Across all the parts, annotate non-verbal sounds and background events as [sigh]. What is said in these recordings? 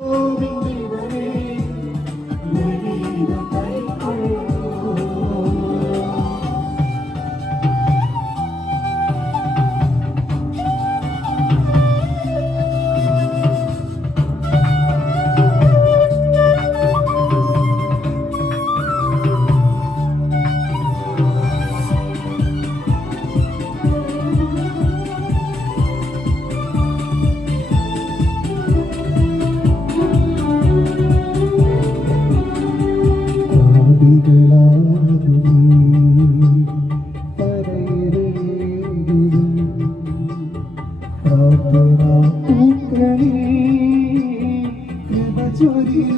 Oh, believe in me.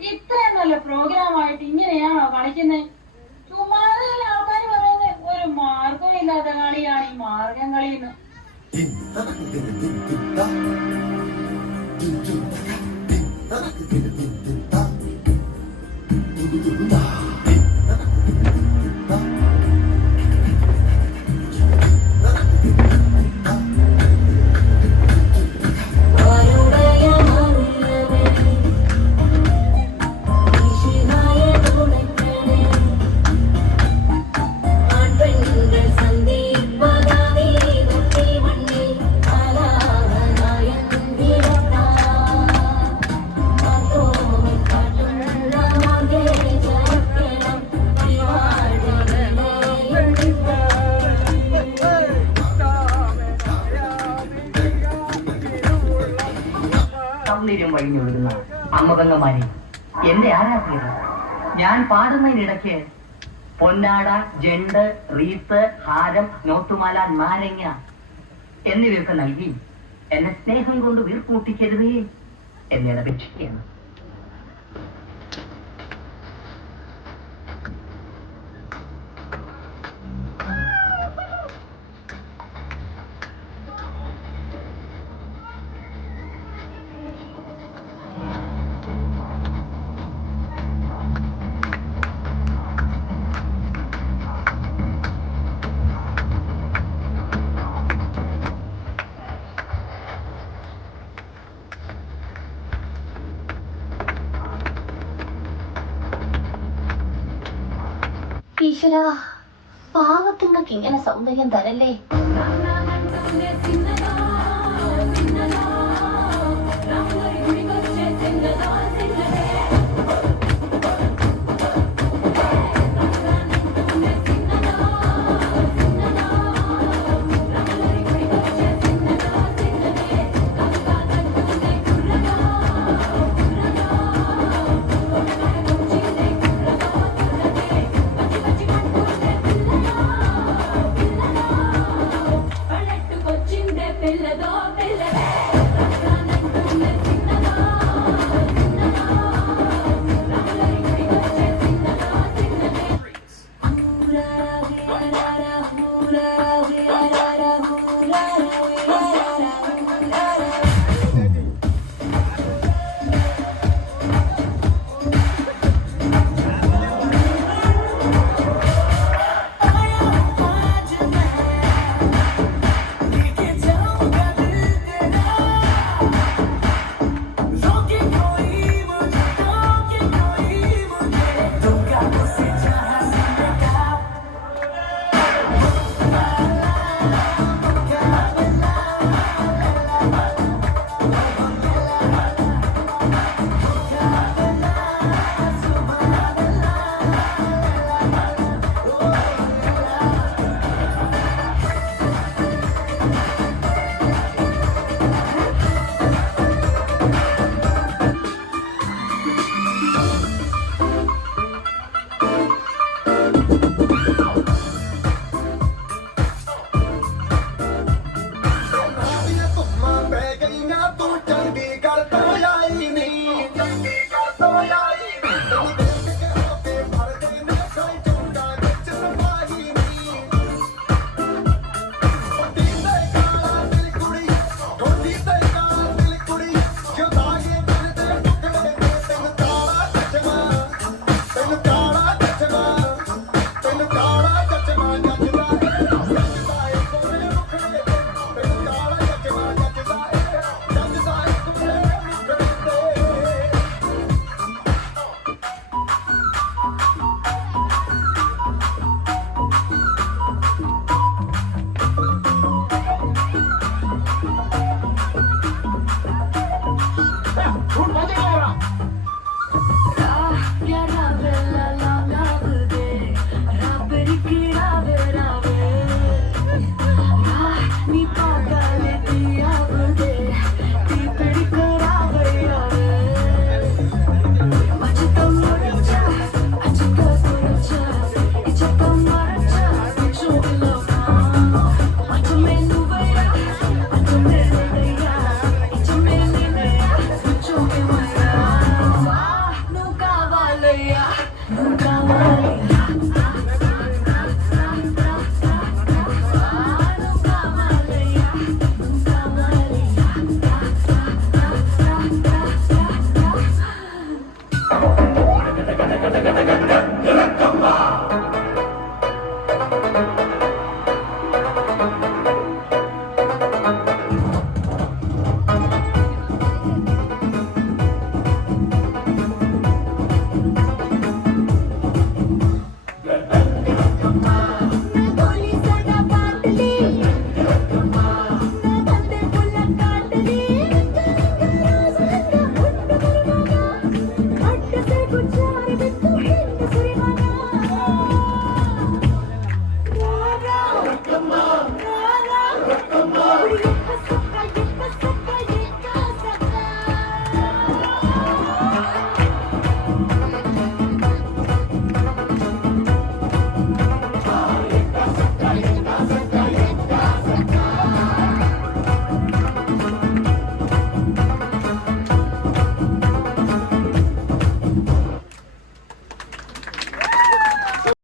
ഇത്രയും നല്ല programme ആയിട്ട് ഇങ്ങനെയാണോ കളിക്കുന്നത് ചുമ്മാതെ ആൾക്കാർ പറയുന്നത് ഒരു മാർഗം ഇല്ലാത്ത കളിയാണ് ഈ മാർഗം കളിന്ന്. ആരുടയ [laughs] [laughs] സൗന്ദര്യം വഴിഞ്ഞൊഴുകുന്ന അമ്മതങ്ങമാരി എന്റെ ആരാധ്യത ഞാൻ പാടുന്നതിനിടയ്ക്ക് പൊന്നാട ജണ്ട് റീത്ത് ഹാരം നോട്ടുമാല നാരങ്ങ എന്നിവയൊക്കെ നൽകി എന്നെ സ്നേഹം കൊണ്ട് വീർപ്പൂട്ടിക്കരുതേ എന്നെ അപേക്ഷിക്കുകയാണ്. ഈശ്വര പാവത്തുങ്ങൾക്ക് ഇങ്ങനെ സൗന്ദര്യം തരല്ലേ? When I